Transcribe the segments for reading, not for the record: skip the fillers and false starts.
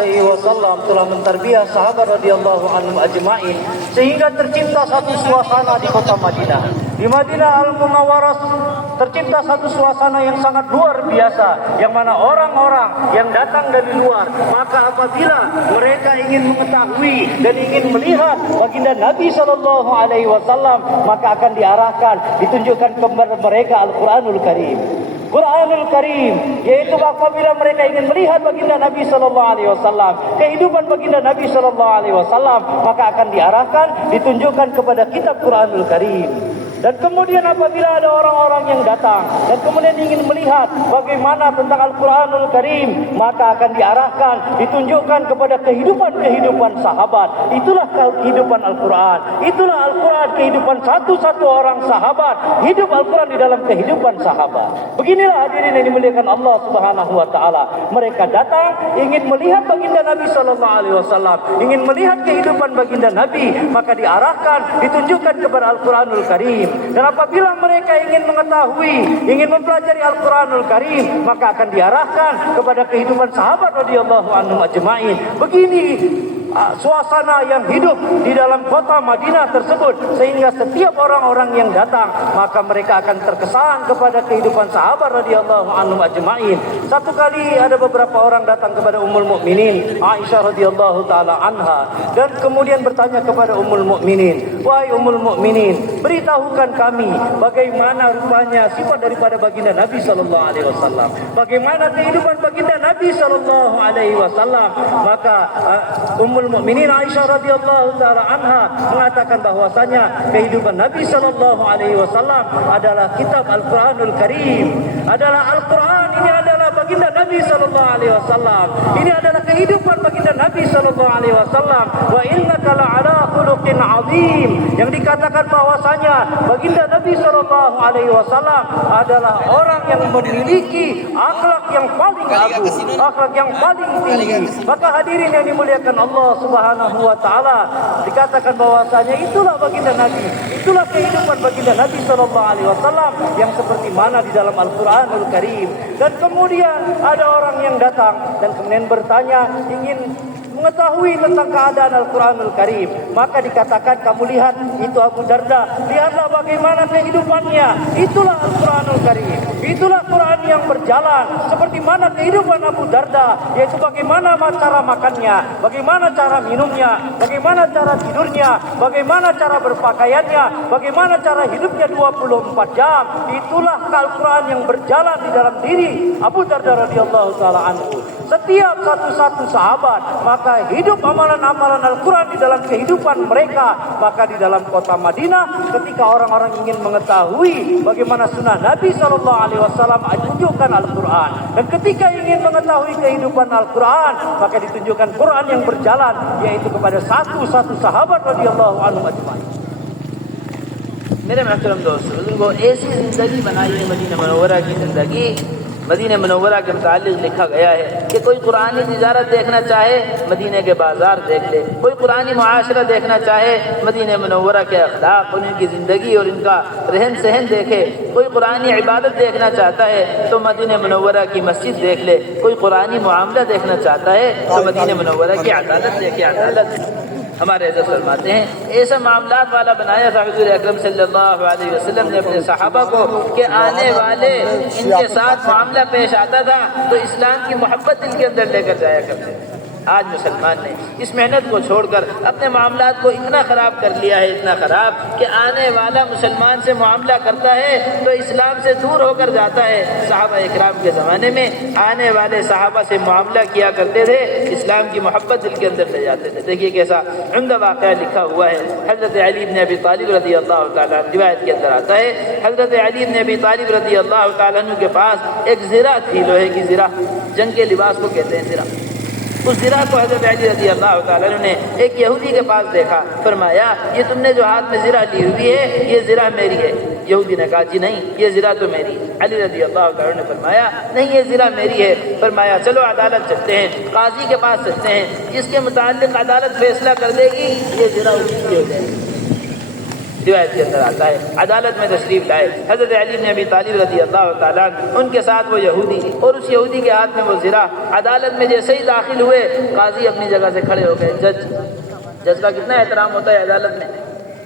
alaihi wasallam telah mentarbiah sahabat radhiyallahu anhum ajma'in sehingga tercipta satu suasana di kota Madinah. Di Madinah Al-Munawwarah tercipta satu suasana yang sangat luar biasa, yang mana orang-orang yang datang dari luar, maka apabila mereka ingin mengetahui dan ingin melihat baginda Nabi sallallahu alaihi wasallam, maka akan diarahkan, ditunjukkan kepada mereka Al-Qur'anul Karim. Quranul Karim, yaitu apabila mereka ingin melihat baginda Nabi sallallahu alaihi wasallam, kehidupan baginda Nabi sallallahu alaihi wasallam, maka akan diarahkan, ditunjukkan kepada kitab Quranul Karim. Dan kemudian apabila ada orang-orang yang datang dan kemudian ingin melihat bagaimana tentang Al-Quranul Karim, maka akan diarahkan, ditunjukkan kepada kehidupan-kehidupan sahabat. Itulah kehidupan Al-Quran. Itulah Al-Quran, kehidupan satu-satu orang sahabat. Hidup Al-Quran di dalam kehidupan sahabat. Beginilah hadirin yang dimuliakan Allah Subhanahu wa taala. Mereka datang ingin melihat baginda Nabi sallallahu alaihi wasallam, ingin melihat kehidupan baginda Nabi, maka diarahkan, ditunjukkan kepada Al-Quranul Karim. Dan apabila mereka ingin mengetahui, ingin mempelajari Al-Quranul Karim, maka akan diarahkan kepada kehidupan sahabat radhiyallahu anhum ajma'in. Begini suasana yang hidup di dalam kota Madinah tersebut, sehingga setiap orang-orang yang datang maka mereka akan terkesan kepada kehidupan sahabat radhiyallahu anhum ajma'in. Satu kali ada beberapa orang datang kepada Ummul Mukminin Aisyah radhiyallahu taala anha dan kemudian bertanya kepada Ummul Mukminin, "Wahai Ummul Mukminin, beritahukan kami bagaimana rupanya sifat daripada baginda Nabi sallallahu alaihi wasallam. Bagaimana kehidupan baginda Nabi sallallahu alaihi wasallam?" Maka Ummul Mukminin Aisyah radhiyallahu taala anha mengatakan bahwasanya kehidupan Nabi sallallahu alaihi wasallam adalah kitab Al-Qur'anul Karim. Adalah Al-Qur'an, ini adalah baginda Nabi sallallahu alaihi wasallam. Ini adalah kehidupan baginda Nabi sallallahu alaihi wasallam. Wa innaka la'ala khuluqin 'azim. Yang dikatakan bahwasanya baginda Nabi sallallahu alaihi wasallam adalah orang yang memiliki akhlak yang paling agung, akhlak yang paling tinggi. Maka hadirin yang dimuliakan Allah Subhanahu wa taala, dikatakan bahwasanya itulah baginda Nabi, itulah kehidupan baginda Nabi sallallahu alaihi wasallam yang seperti mana di dalam Al-Qur'anul Karim. Dan kemudian ada orang yang datang dan kemudian bertanya, ingin mengetahui tentang keadaan Al-Quranul Karim. Maka dikatakan, kamu lihat itu Abu Darda, lihatlah bagaimana kehidupannya. Itulah Al-Quranul Karim, itulah Quran yang berjalan seperti mana kehidupan Abu Darda, yaitu bagaimana cara makannya, bagaimana cara minumnya, bagaimana cara tidurnya, bagaimana cara berpakaiannya, bagaimana cara hidupnya 24 jam. Itulah Al-Quran yang berjalan di dalam diri Abu Darda radhiyallahu taala anhu. Setiap satu-satu sahabat maka hidup amalan-amalan Al-Quran di dalam kehidupan mereka. Maka di dalam kota Madinah, ketika orang-orang ingin mengetahui bagaimana sunnah Nabi SAW tunjukkan Al-Quran. Dan ketika ingin mengetahui kehidupan Al-Quran, maka ditunjukkan Quran yang berjalan, yaitu kepada satu-satu sahabat radhiyallahu anhu ajma'in. मेरे महतरम दोस्त, वो ऐसी जिंदगी बनाई है Medina Munawwara की जिंदगी। मदीना मुनव्वरा के मुतालिक लिखा गया है कि कोई कुरानी तिजारत देखना चाहे मदीने के बाजार देख ले, कोई कुरानी मुआशरा देखना चाहे मदीना मुनव्वरा के अखलाक, उनकी ज़िंदगी और इनका रहन सहन देखे। कोई कुरानी इबादत देखना चाहता है तो मदीना मुनव्वरा की मस्जिद देख ले, कोई कुरानी मुआमला देखना चाहता है तो मदीना मुनव्वरा की अदालत देखे। अदालत हमारे इज़्ज़त फरमाते हैं ऐसा मामलात वाला बनाया था हुज़ूर अकरम सल्लल्लाहु अलैहि वसल्लम ने अपने सहाबा को कि आने वाले इनके साथ मामला पेश आता था तो इस्लाम की मोहब्बत दिल के अंदर लेकर जाया करते। आज मुसलमान ने इस मेहनत को छोड़कर अपने मामलात को इतना ख़राब कर लिया है, इतना ख़राब कि आने वाला मुसलमान से मामला करता है तो इस्लाम से दूर होकर जाता है। सहाबा इकराम के ज़माने में आने वाले सहाबा से मामला किया करते थे, इस्लाम की मोहब्बत दिल के अंदर ले जाते थे। देखिए कैसा उम्दा वाक़या लिखा हुआ है। हज़रत अली इब्न अबी तालिब रज़ियल्लाहु ताला अन्हु, रिवायत के अंदर आता है, हज़रत अली इब्न अबी तालिब रज़ियल्लाहु ताला अन्हु के पास एक ज़िरा थी, लोहे की ज़िरा, जंग के लिबास को कहते हैं ज़िरा। उस ज़िरा को हज़रत अली रज़ियल्लाहु ताला अन्हु ने एक यहूदी के पास देखा, फरमाया ये तुमने जो हाथ में ज़िरा ली हुई है ये ज़िरा मेरी है। यहूदी ने कहा जी नहीं, ये ज़िरा तो मेरी। अली रज़ियल्लाहु ताला ने फरमाया नहीं, ये ज़िरा मेरी है। फरमाया चलो अदालत चलते हैं, काजी के पास चलते हैं, जिसके मुताल्लिक़ अदालत फैसला कर देगी ये ज़िरा उसकी हो जाएगी। روایت کے اندر آتا ہے عدالت میں تشریف لائے حضرت علی بن ابی طالب رضی اللہ تعالیٰ ان کے ساتھ وہ یہودی اور اس یہودی کے ہاتھ میں وہ زرہ. عدالت میں جیسے ہی داخل ہوئے قاضی اپنی جگہ سے کھڑے ہو گئے. جج کا کتنا احترام ہوتا ہے عدالت میں,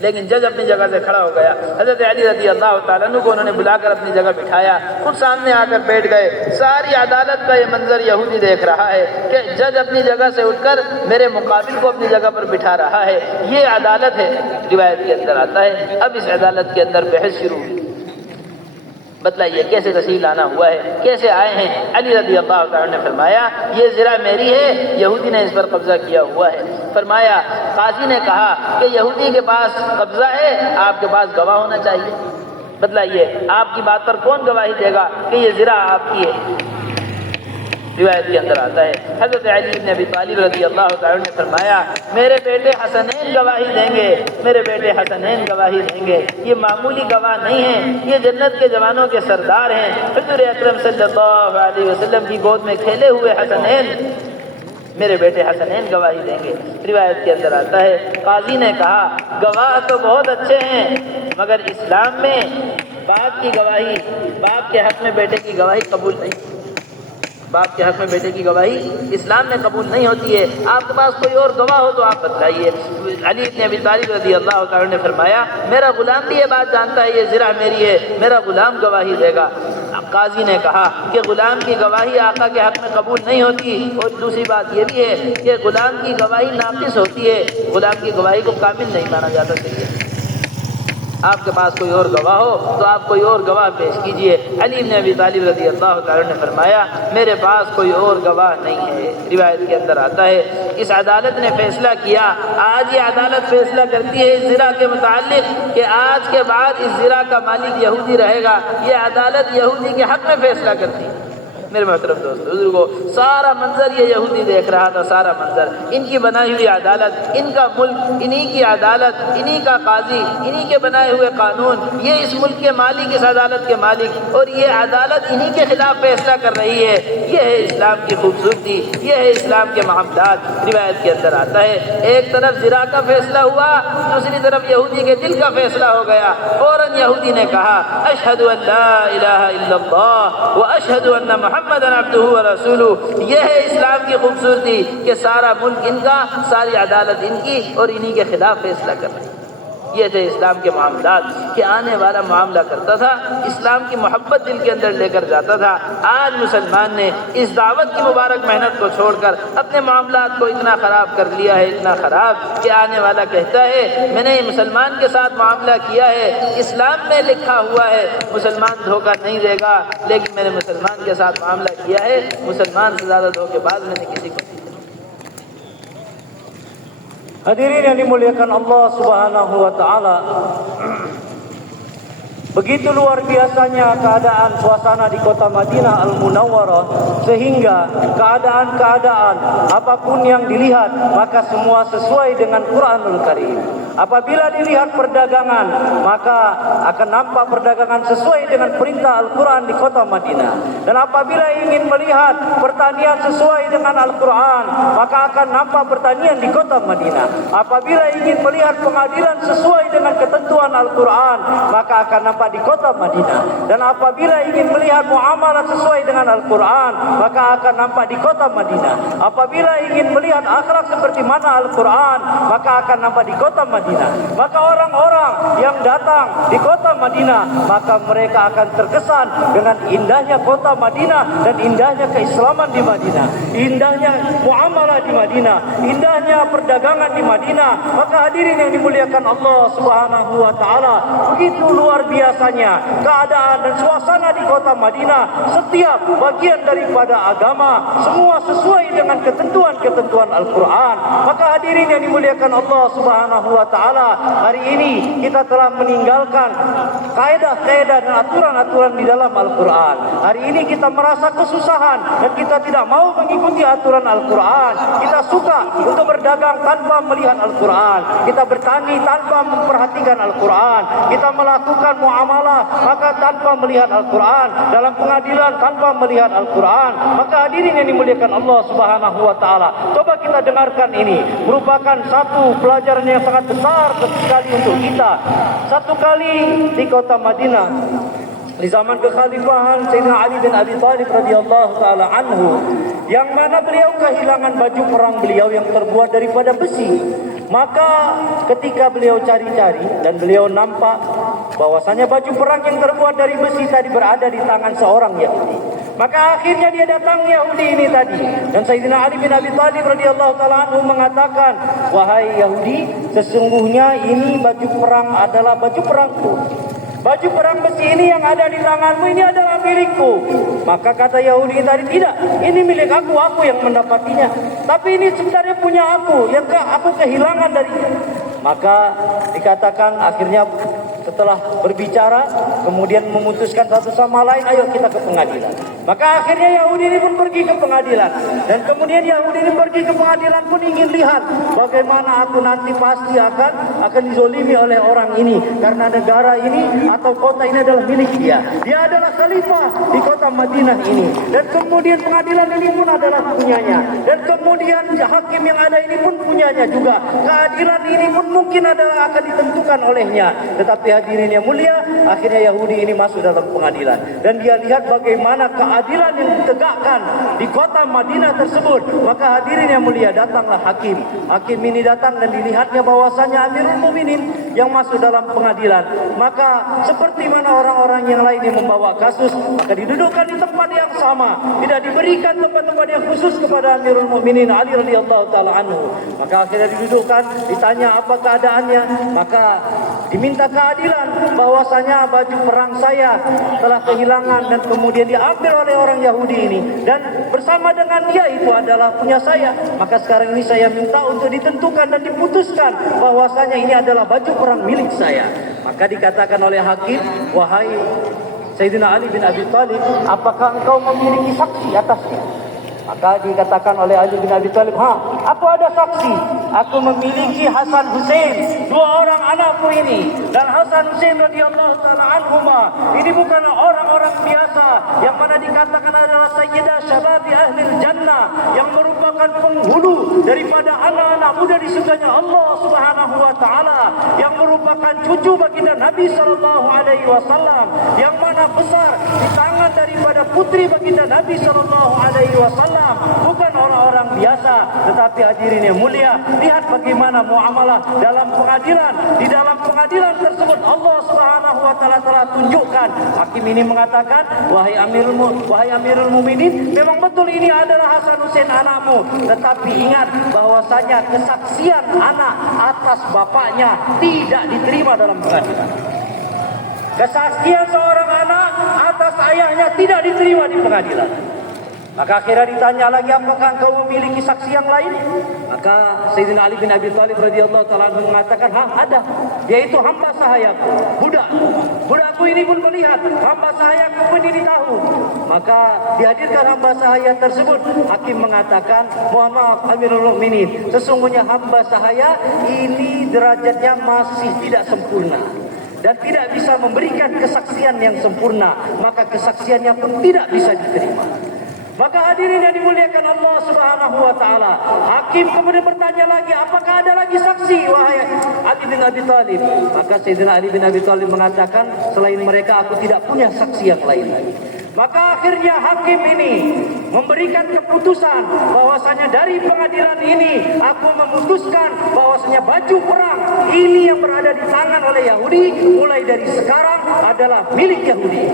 لیکن جج اپنی جگہ سے کھڑا ہو گیا. حضرت علی رضی اللہ تعالیٰ عنہ کو انہوں نے بلا کر اپنی جگہ بٹھایا, خود سامنے آ کر بیٹھ گئے. ساری عدالت کا یہ منظر یہودی دیکھ رہا ہے کہ جج اپنی جگہ سے اٹھ کر میرے مقابل کو اپنی جگہ پر بٹھا رہا ہے. یہ عدالت ہے. روایت کے اندر آتا ہے اب اس عدالت کے اندر بحث شروع ہوئی. بتلائیے کیسے تشریف لانا ہوا ہے, کیسے آئے ہیں. علی رضی اللہ تعالیٰ نے فرمایا یہ زرہ میری ہے, یہودی نے اس پر قبضہ کیا ہوا ہے. فرمایا قاضی نے کہا کہ یہودی کے پاس قبضہ ہے, آپ کے پاس گواہ ہونا چاہیے. بتلائیے آپ کی بات پر کون گواہی دے گا کہ یہ زرہ آپ کی ہے. روایت کے اندر آتا ہے حضرت علی بن ابی طالب رضی اللہ تعالیٰ نے فرمایا میرے بیٹے حسنین گواہی دیں گے, میرے بیٹے حسنین گواہی دیں گے. یہ معمولی گواہ نہیں ہیں, یہ جنت کے جوانوں کے سردار ہیں. حضور اکرم صلی اللہ علیہ وسلم کی گود میں کھیلے ہوئے حسنین, میرے بیٹے حسنین گواہی دیں گے. روایت کے اندر آتا ہے قاضی نے کہا گواہ تو بہت اچھے ہیں مگر اسلام میں باپ کی گواہی, باپ کے حق میں بیٹے کی گواہی قبول نہیں. باپ کے حق میں بیٹے کی گواہی اسلام میں قبول نہیں ہوتی ہے. آپ کے پاس کوئی اور گواہ ہو تو آپ بتلائیے. علی بن ابی طالب رضی اللہ تعالیٰ نے فرمایا میرا غلام بھی یہ بات جانتا ہے یہ زرہ میری ہے, میرا غلام گواہی دے گا. قاضی نے کہا کہ غلام کی گواہی آقا کے حق میں قبول نہیں ہوتی, اور دوسری بات یہ بھی ہے کہ غلام کی گواہی ناقص ہوتی ہے, غلام کی گواہی کو کامل نہیں مانا جاتا. چاہیے آپ کے پاس کوئی اور گواہ ہو تو آپ کوئی اور گواہ پیش کیجئے. علی بن ابی طالب رضی اللہ تعالیٰ نے فرمایا میرے پاس کوئی اور گواہ نہیں ہے. روایت کے اندر آتا ہے اس عدالت نے فیصلہ کیا, آج یہ عدالت فیصلہ کرتی ہے اس زرہ کے متعلق کہ آج کے بعد اس زرہ کا مالک یہودی رہے گا. یہ عدالت یہودی کے حق میں فیصلہ کرتی ہے. میرے محترم دوست بزرگوں, سارا منظر یہ یہودی دیکھ رہا تھا, سارا منظر ان کی بنائی ہوئی عدالت, ان کا ملک, انہی کی عدالت, انہی کا قاضی, انہی کے بنائے ہوئے قانون, یہ اس ملک کے مالک, اس عدالت کے مالک, اور یہ عدالت انہی کے خلاف فیصلہ کر رہی ہے. یہ ہے اسلام کی خوبصورتی, یہ ہے اسلام کے معاملات. روایت کے اندر آتا ہے ایک طرف زرہ کا فیصلہ ہوا, دوسری طرف یہودی کے دل کا فیصلہ ہو گیا. فوراً یہودی نے کہا اشہد ان لا الہ الا اللہ و اشہد ان محمد عبدہ و رسولہ. یہ ہے اسلام کی خوبصورتی کہ سارا ملک ان کا, ساری عدالت ان کی, اور انہی کے خلاف فیصلہ کر رہی. یہ تھے اسلام کے معاملات کہ آنے والا معاملہ کرتا تھا, اسلام کی محبت دل کے اندر لے کر جاتا تھا. آج مسلمان نے اس دعوت کی مبارک محنت کو چھوڑ کر اپنے معاملات کو اتنا خراب کر لیا ہے, اتنا خراب کہ آنے والا کہتا ہے میں نے مسلمان کے ساتھ معاملہ کیا ہے, اسلام میں لکھا ہوا ہے مسلمان دھوکہ نہیں دے گا, لیکن میں نے مسلمان کے ساتھ معاملہ کیا ہے, مسلمان سے زیادہ دھوکے باز میں نے کسی کو نہیں. Hadirin yang dimuliakan Allah Subhanahu wa taala. Begitu luar biasanya keadaan suasana di kota Madinah Al-Munawwarah, sehingga keadaan-keadaan apapun yang dilihat maka semua sesuai dengan Quranul Karim. Apabila dilihat perdagangan, maka akan nampak perdagangan sesuai dengan perintah Al-Quran di kota Madinah. Dan apabila ingin melihat pertanian sesuai dengan Al-Quran, maka akan nampak pertanian di kota Madinah. Apabila ingin melihat pengadilan sesuai dengan ketentuan Al-Quran, maka akan nampak di kota Madinah. Dan apabila ingin melihat muamalah sesuai dengan Al-Quran, maka akan nampak di kota Madinah. Apabila ingin melihat akhlak seperti mana Al-Quran, maka akan nampak di kota Madinah. Maka orang-orang yang datang di kota Madinah, maka mereka akan terkesan dengan indahnya kota Madinah dan indahnya keislaman di Madinah, indahnya muamalah di Madinah, indahnya perdagangan di Madinah. Maka hadirin yang dimuliakan Allah Subhanahu wa taala, begitu luar biasanya keadaan dan suasana di kota Madinah. Setiap bagian daripada agama semua sesuai dengan ketentuan-ketentuan Al-Quran. Maka hadirin yang dimuliakan Allah Subhanahu wa taala, hari ini kita telah meninggalkan kaedah-kaedah dan aturan-aturan di dalam Al-Quran. Hari ini kita merasa kesusahan dan kita tidak mau mengikuti aturan Al-Quran. Kita suka untuk berdagang tanpa melihat Al-Quran, kita bertani tanpa memperhatikan Al-Quran, kita melakukan muamalah maka tanpa melihat Al-Quran, dalam pengadilan tanpa melihat Al-Quran. Maka hadirin yang dimuliakan Allah Subhanahu wa taala, Coba kita dengarkan ini, merupakan satu pelajaran yang sangat besar sekali untuk kita. Satu kali di kota Madinah, di zaman kekhalifahan Sayyidina Ali bin Abi Thalib radhiyallahu taala anhu, yang mana beliau kehilangan baju perang beliau yang terbuat daripada besi. Maka ketika beliau cari-cari dan beliau nampak bahwasanya baju perang yang terbuat dari besi tadi berada di tangan seorang Yahudi. Maka akhirnya dia datang Yahudi ini tadi, dan Sayyidina Ali bin Abi Thalib radhiyallahu taala anhu mengatakan, "Wahai Yahudi, sesungguhnya ini baju perang adalah baju perangku. Baju perang besi ini yang ada di tanganmu ini adalah milikku." Maka kata Yahudi tadi, "Tidak, ini milik aku yang mendapatinya. Tapi ini sebenarnya punya aku, yang aku kehilangan darinya." Maka dikatakan akhirnya setelah berbicara, kemudian memutuskan satu sama lain, ayo kita ke pengadilan. Maka akhirnya Yahudi ini pun pergi ke pengadilan. Dan kemudian Yahudi ini pergi ke pengadilan pun ingin lihat bagaimana aku nanti pasti akan dizolimi oleh orang ini. Karena negara ini atau kota ini adalah milik dia. Dia adalah khalifah di kota Madinah ini. Dan kemudian pengadilan ini pun adalah punyanya. Dan kemudian hakim yang ada ini pun punyanya juga. Keadilan ini pun mungkin adalah akan ditentukan olehnya. Tetapi hadirin yang mulia, akhirnya Yahudi ini masuk dalam pengadilan. Dan dia lihat bagaimana keadilan yang ditegakkan di kota Madinah tersebut. Maka hadirin yang mulia, datanglah hakim. Hakim ini datang dan dilihatnya bahwasanya Amirul Mukminin yang masuk dalam pengadilan. Maka seperti mana orang-orang yang lain yang membawa kasus, maka didudukkan di tempat yang sama. Tidak diberikan tempat-tempat yang khusus kepada Amirul Mukminin Ali radhiyallahu taala anhu. Maka akhirnya didudukkan, ditanya apa keadaannya, maka diminta keadilan bahwasanya baju perang saya telah kehilangan dan kemudian diambil oleh orang Yahudi ini, dan bersama dengan dia itu adalah punya saya. Maka sekarang ini saya minta untuk ditentukan dan diputuskan bahwasanya ini adalah baju perang milik saya. Maka dikatakan oleh hakim, "Wahai Sayyidina Ali bin Abi Thalib, apakah engkau memiliki saksi atasnya?" Maka dikatakan oleh Ali bin Abi Thalib, "Aku ada saksi. Aku memiliki Hasan Hussein, dua orang anakku ini. Dan Hasan Hussein radhiyallahu taala anhuma ini bukanlah orang-orang biasa yang mana dikatakan adalah sayyidah syababi ahli jannah, yang merupakan penghulu daripada anak-anak muda di surganya Allah Subhanahu wa taala, yang merupakan cucu baginda Nabi sallallahu alaihi wasallam, yang mana besar di tangan daripada putri baginda Nabi sallallahu alaihi wasallam. Bukan orang-orang biasa." Tetapi hadirin yang mulia, lihat bagaimana muamalah dalam pengadilan. Di dalam pengadilan tersebut Allah Subhanahu wa taala telah tunjukkan. Hakim ini mengatakan, "Wahai Amirul Mukminin, memang betul ini adalah Hasan Hussein anakmu. Tetapi ingat bahwasanya kesaksian anak atas bapaknya tidak diterima dalam pengadilan. Kesaksian seorang anak atas ayahnya tidak diterima di pengadilan." Maka akhirnya ditanya lagi, "Apakah engkau memiliki saksi yang lain?" Maka Sayyidina Ali bin Abi Thalib radhiyallahu taala mengatakan, "Ada. Yaitu hamba sahayaku, budak. Budakku ini pun melihat, hamba sahayaku pun ini tahu." Maka dihadirkan hamba sahaya tersebut. Hakim mengatakan, "Mohon maaf Amirul Mukminin, sesungguhnya hamba sahaya ini derajatnya masih tidak sempurna dan tidak bisa memberikan kesaksian yang sempurna, maka kesaksiannya pun tidak bisa diterima." Maka hadirin yang dimuliakan Allah Subhanahu wa taala, hakim kemudian bertanya lagi, "Apakah ada lagi saksi wahai Ali bin Abi Thalib?" Maka Sayyidina Ali bin Abi Thalib mengatakan, "Selain mereka aku tidak punya saksi yang lain lagi." Maka akhirnya hakim ini memberikan keputusan bahwasanya dari pengadilan ini aku memutuskan bahwasanya baju perang ini yang berada di tangan oleh Yahudi mulai dari sekarang adalah milik Yahudi.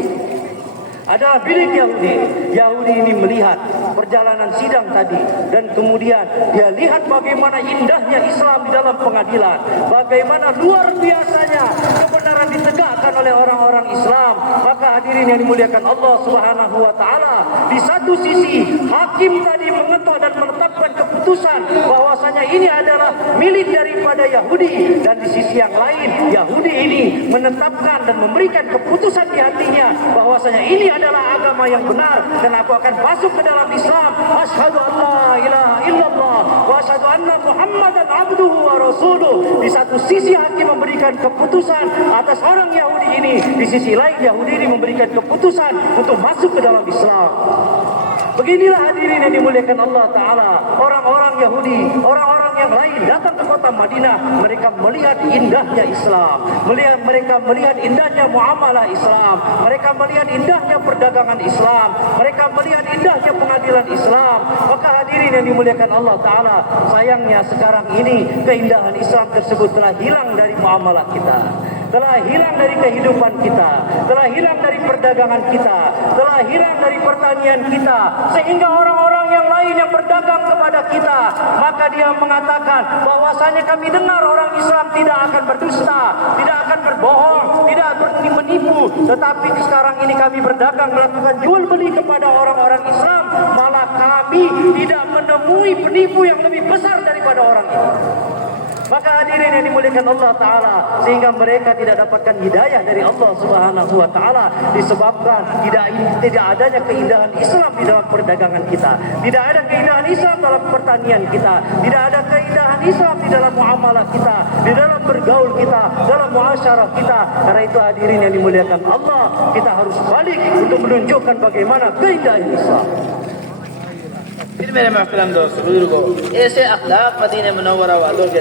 Adalah milik Yahudi. Yahudi ini melihat perjalanan sidang tadi, dan kemudian dia lihat bagaimana indahnya Islam di dalam pengadilan, bagaimana luar biasanya kebenaran ditegakkan oleh orang-orang Islam. Maka hadirin yang dimuliakan Allah Subhanahu wa taala, di satu sisi hakim tadi mengetok dan menetapkan keputusan bahwasanya ini adalah milik daripada Yahudi, dan di sisi yang lain Yahudi ini menetapkan dan memberikan keputusan di hatinya bahwasanya ini adalah agama yang benar dan aku akan masuk ke dalam Islam. Asyhadu an la ilaha illallah wa asyhadu anna Muhammadan abduhu wa rasuluh. Di satu sisi hakim memberikan keputusan atas orang Yahudi ini, di sisi lain Yahudi ini memberikan keputusan untuk masuk ke dalam Islam. Beginilah hadirin yang dimuliakan Allah Ta'ala, orang-orang orang-orang Yahudi, orang-orang yang lain datang ke kota Madinah, mereka melihat indahnya Islam, mereka melihat indahnya muamalah Islam, mereka melihat indahnya perdagangan Islam, mereka melihat indahnya pengadilan Islam. Maka hadirin yang dimuliakan Allah Ta'ala, sayangnya sekarang ini keindahan Islam tersebut telah hilang dari muamalah kita, telah hilang dari kehidupan kita, telah hilang dari perdagangan kita, telah hilang dari pertanian kita, sehingga orang-orang yang lain yang berdagang kepada kita, maka dia mengatakan bahwasanya kami dengar orang Islam tidak akan berdusta, tidak akan berbohong, tidak berani menipu, tetapi sekarang ini kami berdagang melakukan jual beli kepada orang-orang Islam, malah kami tidak menemui penipu yang lebih besar daripada orang itu. Maka hadirin yang dimuliakan Allah Ta'ala, sehingga mereka tidak dapatkan hidayah dari Allah Subhanahu Wa Ta'ala disebabkan tidak adanya keindahan Islam di dalam perdagangan kita, tidak ada keindahan Islam dalam pertanian kita, tidak ada keindahan Islam di dalam muamalah kita, di dalam bergaul kita, dalam muasyarah kita. Karena itu hadirin yang dimuliakan Allah, kita harus balik untuk menunjukkan bagaimana keindahan Islam. फिर मेरे महतरम दोस्त बुजुर्गों, ऐसे अखलाक Medina Munawwara वालों के